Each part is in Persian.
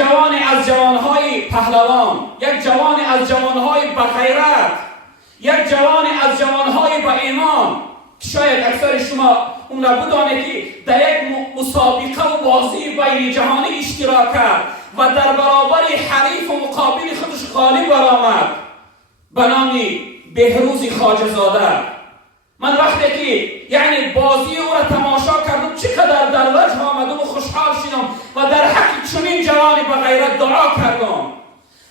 جوان از جوانهای پهلوان، یک جوان از جوانهای بغیرت، یک جوان از جوانهای با ایمان. شاید اکثر شما اون نبود که در یک مسابقه و بازی بین جهانی اشتراک کرد و در برابر حریف و مقابل خودش غالب برآمد به نام بهروزی خوجزاده. من وقتی که یعنی بازی او را تماشا کردم چقدر در وجه آمدم و خوشحال شدم و در حق چنین جوانی به غیرت دعا کردم.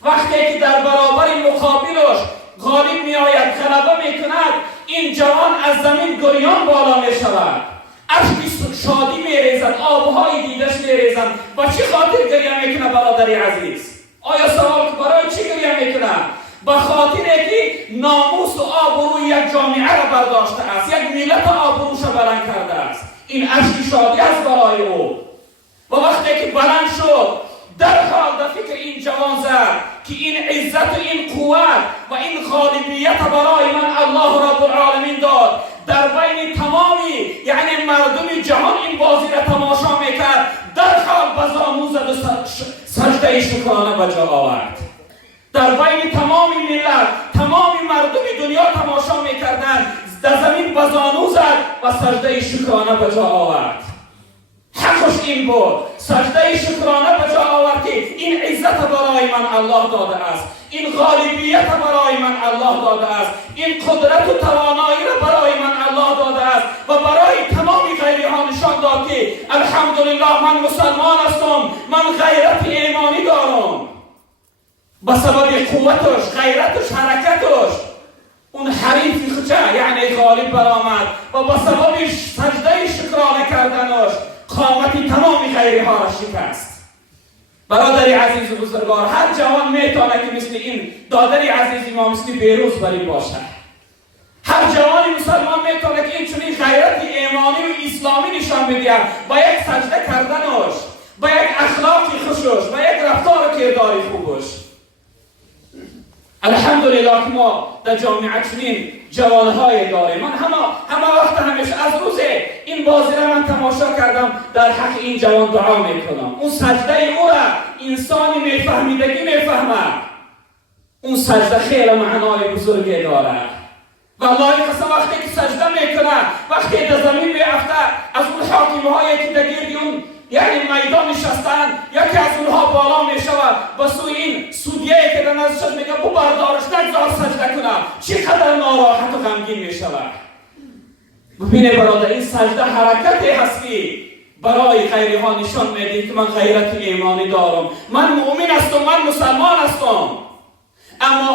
وقتی که در برابر مقابلش غالب می آید، غلبه می کند، این جوان از زمین گریان بالا می شود، اشک شادی می ریزد، آبهای دیدش می ریزد. با چه خاطر گریه می کند برادری عزیز؟ آیا سوال برای چی گریه می کند؟ به خاطر که ناموس و آبروی یک جامعه را برداشته است، یک ملت آبروش را بلند کرده است. این اشک شادی است برای او. و وقتی که بلند شد در حال در فکر این جوان زد که این عزت و این قوت و این غالبیت برای من الله رب العالمین داد. در بین تمامی یعنی مردم جهان این بازی را تماشا میکرد، در حال بزانو زد و سجده شکرانه به جا آورد. در بین تمامی ملت، تمامی مردم دنیا تماشا میکردند، در زمین بزانو زد و سجده شکرانه به جا آورد. حقش این بود، سجده شکرانه به جا آورد که این عزت برای من الله داده است، این غالبیت برای من الله داده است، این قدرت و توانایی را برای من الله داده است و برای تمامی غیرها نشان داد که الحمدلله من مسلمان هستم، من غیرت ایمانی دارم. به سبب قوتش، غیرتش، حرکتش اون حریف خچه یعنی غالب برآمد و به سبب سجده شکرانه کردنش قامت تمامی غیرها را شکست. برادری عزیز و بزرگوار، هر جوان میتونه که مثل این دادری عزیز ما مثل بهروز بری باشه. هر جوانی مسلمان میتونه که این چنین غیرت ایمانی و اسلامی نشان بده با یک سجده کردنش، با یک اخلاقی خوشش، با یک رفتار و کرداری خوبش. الحمدلله که ما در جامعه چنین جوانهای داریم. من همه وقت همیشه از روز این بازی را من تماشا کردم در حق این جوان دعا میکنم. اون سجده او را انسانی میفهمیدگی میفهمد. اون سجده خیلی معنای بزرگی داره. والله قسم وقتی که سجده میکنه، وقتی در زمین میافته، از اون حاکمهایی که در گردی اون یعنی میدان نشستن، یکی از اونها بالا میشود و سوی این سودیه که در نزدش میگه بو بردارش نگذار سجده کنه، چقدر ناراحت و غمگین میشود. ببینه برادر، این سجده حرکتی هست که برای غیرها نشان میده که من غیرت ایمانی دارم، من مؤمن هستم، من مسلمان هستم. اما